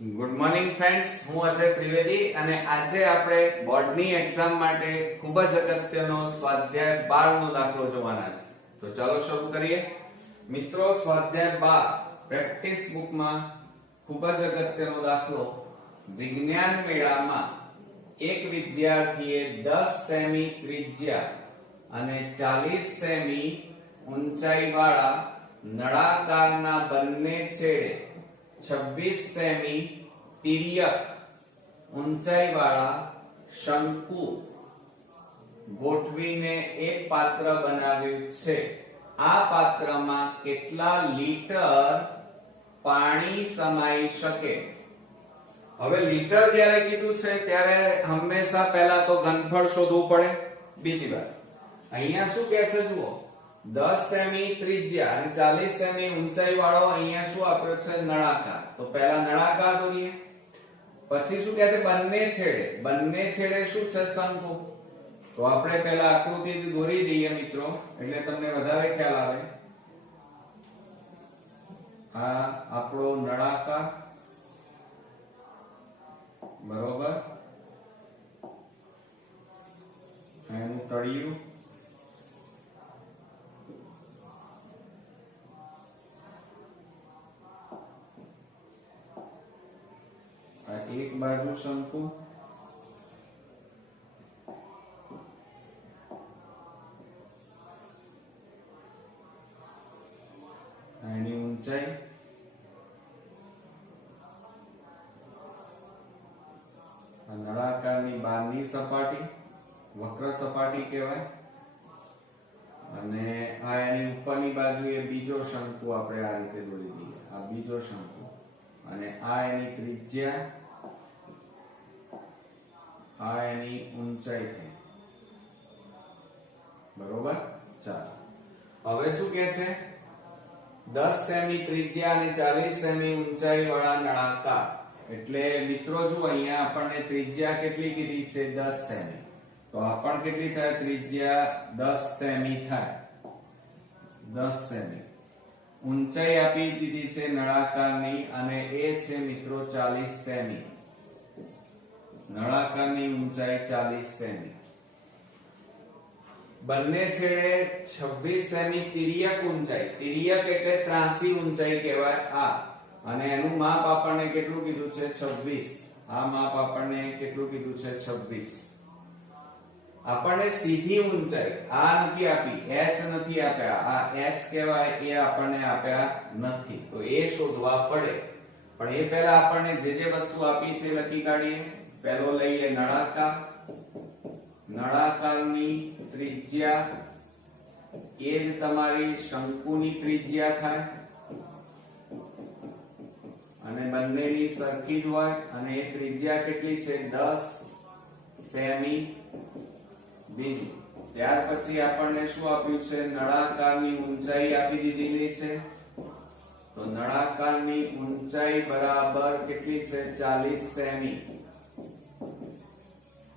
Good morning friends, હું અજય ત્રિવેદી અને આજે આપણે બોર્ડની એક્ઝામ માટે ખૂબ જ અગત્યનો સ્વાધ્યાય 12 નો દાખલો જોવાના છે. તો ચાલો શરૂ કરીએ. મિત્રો, સ્વાધ્યાય 12 પ્રેક્ટિસ બુકમાં ખૂબ જ અગત્યનો દાખલો. વિજ્ઞાન મેળામાં એક વિદ્યાર્થીએ 10 સેમી ત્રિજ્યા અને 40 સેમી ઊંચાઈવાળા નળાકારના બંને છેડે 26 સેમી તિર્યક ઊંચાઈવાળા શંકુ ગોઠવીને એક પાત્ર બનાવ્યું છે. આ પાત્રમાં કેટલા લીટર પાણી સમાઈ શકે? હવે લીટર જ્યારે કીધું છે ત્યારે હંમેશા પહેલા તો ઘનફળ શોધવું પડે. બીજી વાત, અહીંયા શું કહે છે જુઓ, 10 સેમી ત્રિજ્યા અને 40 સેમી ઊંચાઈ વાળો અહીંયા શું આપ્યો છે? નળાકાર. તો પહેલા નળાકાર દોરીએ. પછી શું કહે છે? બંને છેડે શું છે? શંકુ. તો આપણે પહેલા આકૃતિ દોરી દઈએ મિત્રો, એટલે તમને વધારે ખ્યાલ આવે. આ આપણો નળાકાર, બરોબર, એનું તળિયું, એક બાજુ શંકુ, એની ઊંચાઈ, નળાકારની બહારની સપાટી વક્ર સપાટી કહેવાય, અને આ એની ઉપરની બાજુ એ બીજો શંકુ આપણે આ રીતે દોરી દઈએ. આ બીજો શંકુ, અને આ એની ત્રિજ્યા, આ એની ઊંચાઈ થઈ. બરોબર. ચાલો, હવે શું કે છે? 10 સેમી ત્રિજ્યા અને 40 સેમી ઊંચાઈ વાળા નળાકાર. એટલે મિત્રો જો અહીંયા આપણને ત્રિજ્યા કેટલી કીધી છે? 10 સેમી. તો આ પણ કેટલી થાય? ત્રિજ્યા 10 સેમી થાય. 10 સેમી. ઊંચાઈ આપી દીધી છે નળાકારની, અને એ છે મિત્રો 40 સેમી. નળાકારની ઊંચાઈ 40 સેમી. બંને છેડે 26 સેમી તિર્યક ઊંચાઈ. તિર્યક એટલે ત્રાસી ઊંચાઈ કહેવાય આ. અને એનું માપ આપણને કેટલું કીધું છે? 26. આ માપ આપણને કેટલું કીધું છે? 26. આપણને સીધી ઊંચાઈ આ નથી આપી, h નથી આપ્યા. આ h કહેવાય, એ આપણને આપ્યા નથી. તો એ શોધવા પડે. પણ એ પહેલા આપણને જે વસ્તુ આપી છે લખી કાઢીએ. પહેલો લઈએ નળાકાર. નળાકારની ત્રિજ્યા એ જ તમારી શંકુની ત્રિજ્યા થાય, અને બંનેની સરખી જ હોય. અને એ ત્રિજ્યા કેટલી છે? 10 સેમી. બીજું, ત્યાર પછી આપણને શું આપ્યું છે? નળાકારની ઊંચાઈ આપી દીધેલી છે. તો નળાકારની ઊંચાઈ બરાબર કેટલી છે? 40 સેમી.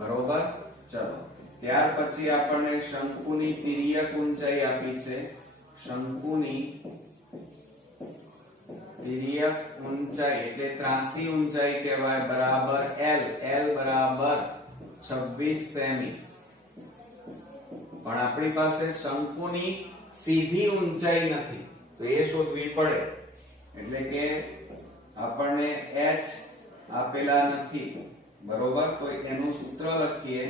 બરોબર. ચલો, ત્યાર પછી આપણને શંકુની તિર્યક ઊંચાઈ આપી છે. શંકુની તિર્યક ઊંચાઈ એટલે ત્રાસી ઊંચાઈ કહેવાય, બરાબર L. L બરાબર 26 સેમી. પણ આપણી પાસે શંકુની સીધી ઊંચાઈ નથી, તો એ શોધવી પડે. એટલે કે આપણને h આપેલા નથી. બરોબર. તો એનું સૂત્ર લખીએ.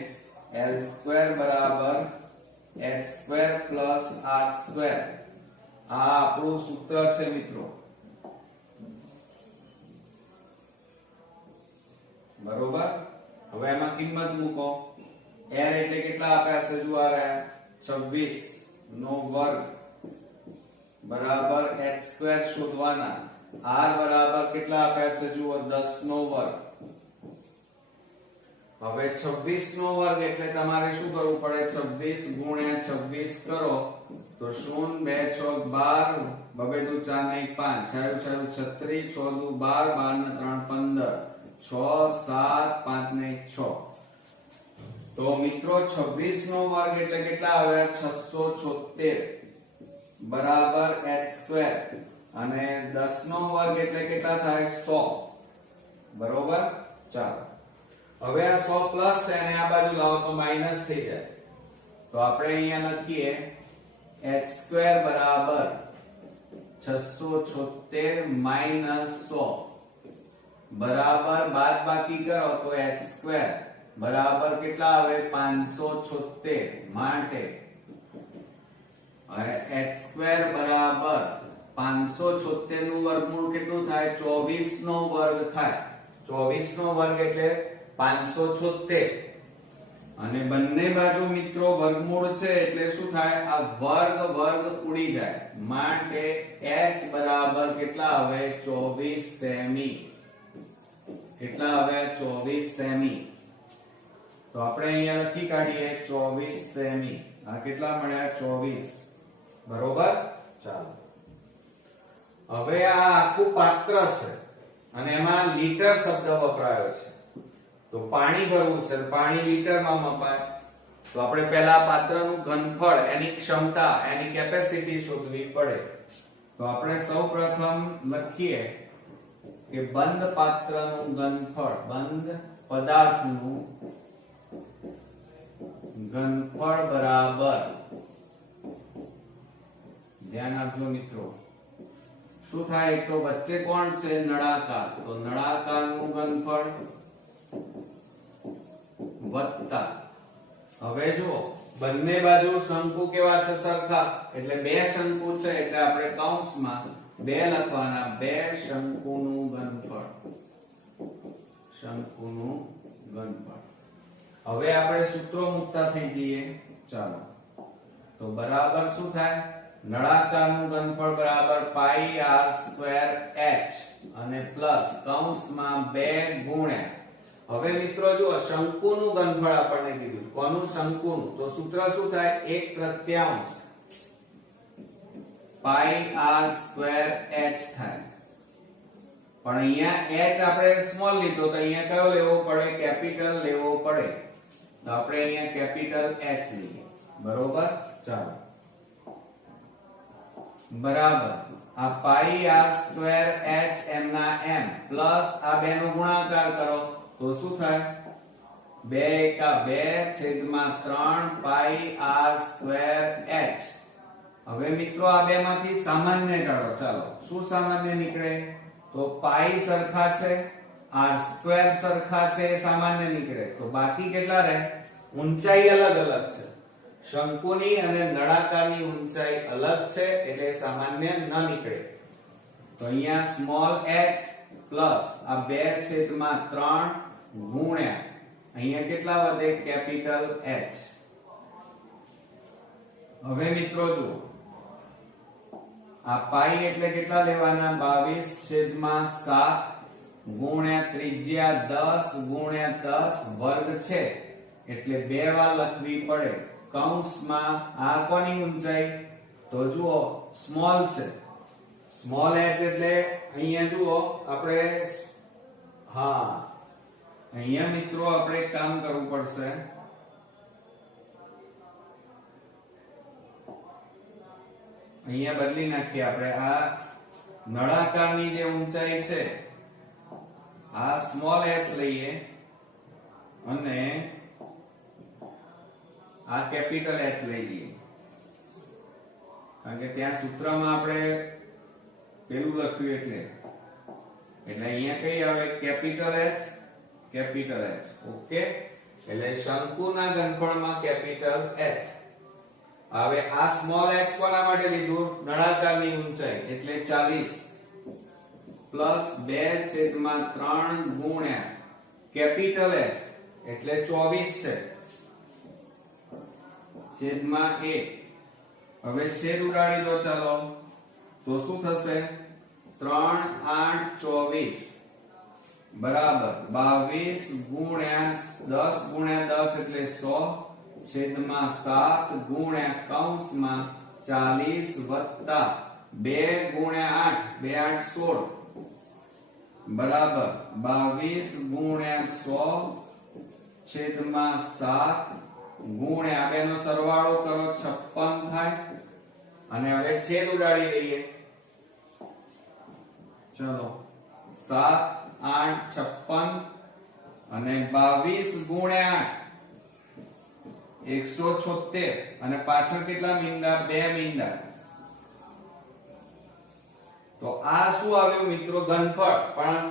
L² બરાબર h² પ્લસ r². આ આપણું સૂત્ર છે મિત્રો. બરોબર. હવે એમાં કિંમત મૂકો. l એટલે કેટલા આપ્યા છે? જો આ રહ્યા 26 નો વર્ગ બરાબર h² શોધવાના. r બરાબર કેટલા આપ્યા છે? જુઓ 10 નો વર્ગ. હવે 26 નો વર્ગ એટલે તમારે શું કરવું પડે? 26 ગુણ્યા 26 કરો તો 0 2 6 12 બબે 2 4 ને 1 5 6 6 36 6 2 12 12 ને 3 15 6 7 5 ને 6. તો મિત્રો 26 નો વર્ગ એટલે કેટલા આવ્યા? 676 બરાબર h². અને 10 નો વર્ગ એટલે કેટલા થાય? 100. બરોબર. ચાલો હવે આ 100 પ્લસ છે અને આ બાજુ લાવો તો માઈનસ થઈ જાય. તો આપણે અહીંયા લખીએ h² બરાબર 676 માઈનસ 100 બરાબર બાદબાકી કરો તો h² બરાબર કેટલા આવે 576 માટે h² બરાબર 576 નું વર્ગમૂળ કેટલું થાય 24 નો વર્ગ થાય. 24 નો વર્ગ એટલે 576 અને બંને બાજુ મિત્રો વર્ગમૂળ છે એટલે શું થાય આ વર્ગ વર્ગ ઉડી જાય માટે h બરાબર કેટલા આવે 24 સેમી. કેટલા આવે 24 સેમી. તો આપણે અહીંયા લખી કાઢીએ 24 સેમી. આ કેટલા મળ્યા 24 બરોબર. ચાલો હવે આ આખું પાત્ર છે અને એમાં લીટર શબ્દ વપરાયો છે. તો પાણી ભરવું છે પાણી લીટરમાં મપાય. તો આપણે પહેલા પાત્રનું ઘનફળ એની ક્ષમતા એની કેપેસિટી શોધવી પડે. તો આપણે સૌપ્રથમ લખીએ કે બંધ પાત્રનું ઘનફળ બંધ પદાર્થનું ઘનફળ બરાબર ધ્યાન આપજો મિત્રો શું થાય તો વચ્ચે કોણ છે નળાકાર તો નળાકારનું ઘનફળ વત્તા હવે જો બંને બાજુ શંકુ કેવા છે સરખા એટલે બે શંકુ છે એટલે આપણે કૌંસમાં બે લખવાના બે શંકુનું ઘનફળ શંકુનું ઘનફળ. હવે આપણે સૂત્રો મુકતા થઈ જઈએ. ચાલો તો બરાબર શું થાય નળાકારનું ઘનફળ બરાબર પાઈ r સ્ક્વેર h અને પ્લસ કૌંસમાં 2 ગુણ્યા હવે મિત્રો જો શંકુનું ઘનફળ આપણને કીધું કોનું શંકુનું તો સૂત્ર શું થાય 1/3 પાઈ r સ્ક્વેર h થાય. પણ અહીંયા h આપણે સ્મોલ લીધો તો અહીંયા કયો લેવો પડે કેપિટલ લેવો પડે. તો આપણે અહીંયા કેપિટલ h લઈએ બરોબર. ચાલો બરાબર આ પાઈ r સ્ક્વેર h એમના m પ્લસ આ બે નો ગુણાકાર કરો તો શું થાય 2 * 2 છેદમાં 3 પાઈ r સ્ક્વેર h. હવે મિત્રો આ બે માંથી સામાન્ય કાઢો. ચાલો શું સામાન્ય નીકળે તો પાઈ સરખા છે r સ્ક્વેર સરખા છે સામાન્ય નીકળે તો બાકી કેટલા રહે ઊંચાઈ અલગ અલગ છે. શંકુની અને નળાકારની ઊંચાઈ અલગ છે એટલે સામાન્ય ન નીકળે. તો અહીંયા સ્મોલ h પ્લસ આ 2/3 ગુણ્યા અહીંયા કેટલા વધે કેપિટલ H. હવે મિત્રો જુઓ આ પાઈ એટલે કેટલા લેવાના 22/7 ગુણ્યા ત્રિજ્યા 10 ગુણ્યા 10 વર્ગ છે એટલે બે વાર લખવી પડે. કૌંસમાં આ કોની ઊંચાઈ તો જુઓ સ્મોલ છે સ્મોલ h એટલે અહીંયા જુઓ આપણે હા અહીંયા મિત્રો આપણે એક કામ કરવું પડશે. અહીંયા બદલી નાખીએ આપણે આ નળાકારની જે ઊંચાઈ છે આ સ્મોલ h લઈએ અને આ કેપિટલ H લઈ લઈએ કારણ કે ત્યાં સૂત્રમાં આપણે પેલું લખ્યું એટલે અહીંયા કઈ આવે capital H capital H. Okay એટલે શંકુના ઘનફળમાં કેપિટલ H. હવે આ સ્મોલ h કોના માટે લીધું નળાકારની ઊંચાઈ એટલે 40 પ્લસ 2/3 ગુણ્યા કેપિટલ H એટલે 24 છે છેદમાં 1. હવે છેદ ઉડાડી દો ચાલો તો શું થશે 3 8 24 બરાબર 22 ગુણ્યા 10 ગુણ્યા 10 એટલે 100 છેદમાં 7 ગુણ્યા કૌંસમાં 40 વત્તા 2 ગુણ્યા 8 2 8 16 બરાબર 22 ગુણ્યા 100 છેદમાં 7 ગુણ્યા બેનો સરવાળો કરો 56 થાય અને હવે છેદ ઉડાડી દઈએ. ચલો 7 8 56 અને 22 ગુણ્યા 8 176 અને પાછળ કેટલા મીંડા? 2 મીંડા. તો આ શું આવ્યું મિત્રો? ઘનફળ. પણ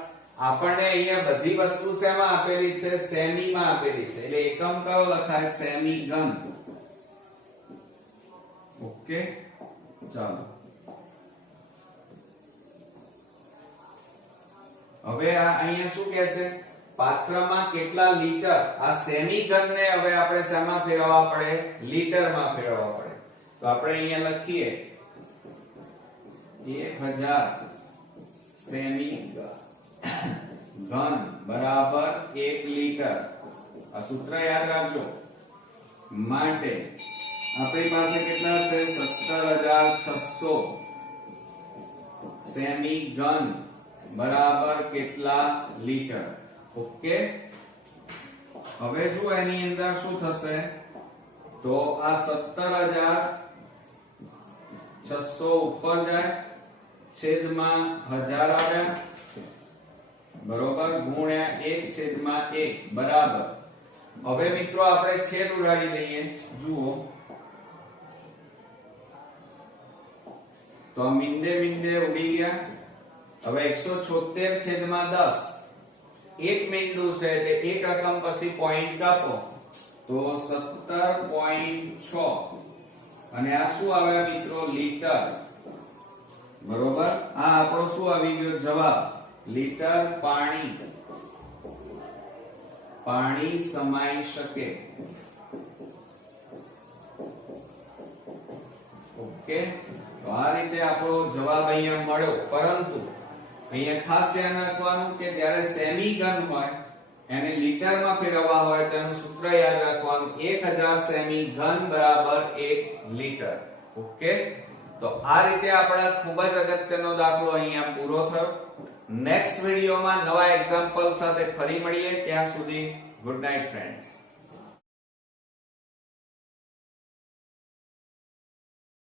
આપણને અહીંયા બધી વસ્તુ શેમાં આપેલી છે? સેમી માં આપેલી છે. એટલે એકમ કયો લખાય? સેમી ઘન. ઓકે, ચાલો હવે આ અહીંયા શું કહે છે? પાત્રમાં કેટલા લીટર? આ સેમી ઘનને હવે આપણે શેમાં ફેરવવા પડે? લીટરમાં ફેરવવા પડે. તો આપણે અહીંયા લખીએ 1000 સેમી ઘન બરાબર 1 લીટર. આ સૂત્ર યાદ રાખજો. માટે આપણી પાસે કેટલા છે? 17600 સેમી ઘન બરાબર કેટલા લીટર? ઓકે, હવે જો એની અંદર શું થશે? તો આ 17600 ઉપર જાય, છેદમાં 1000 આવ્યા, બરોબર, ગુણ્યા 1/1 બરાબર. હવે મિત્રો આપણે છેદ ઉડાડી દઈએ. જુઓ તો મીંડે મીંડે ઉડી ગયા. હવે 176/10 એક મીંડું છે એટલે એક રકમ પછી પોઈન્ટ કાપો તો 17.6 અને આ શું આવ્યા મિત્રો? લીટર. બરોબર, આ આપણો શું આવી ગયો જવાબ? લીટર પાણી સમાઈ શકે. ઓકે, તો આ રીતે આપણો જવાબ અહીંયા મળ્યો. પરંતુ અહીંયા ખાસ ધ્યાન રાખવાનું કે જ્યારે સેમી ઘન હોય એને લીટરમાં ફેરવવા હોય તો એનું સૂત્ર યાદ રાખવાનું 1000 સેમી ઘન બરાબર 1 લીટર. ઓકે, તો આ રીતે આપણા ખૂબ જ અગત્યનો દાખલો અહીંયા પૂરો થયો. નેક્સ્ટ વિડિયોમાં નવા એક્ઝામ્પલ સાથે ફરી મળીએ. ત્યાં સુધી ગુડ નાઇટ ફ્રેન્ડ્સ.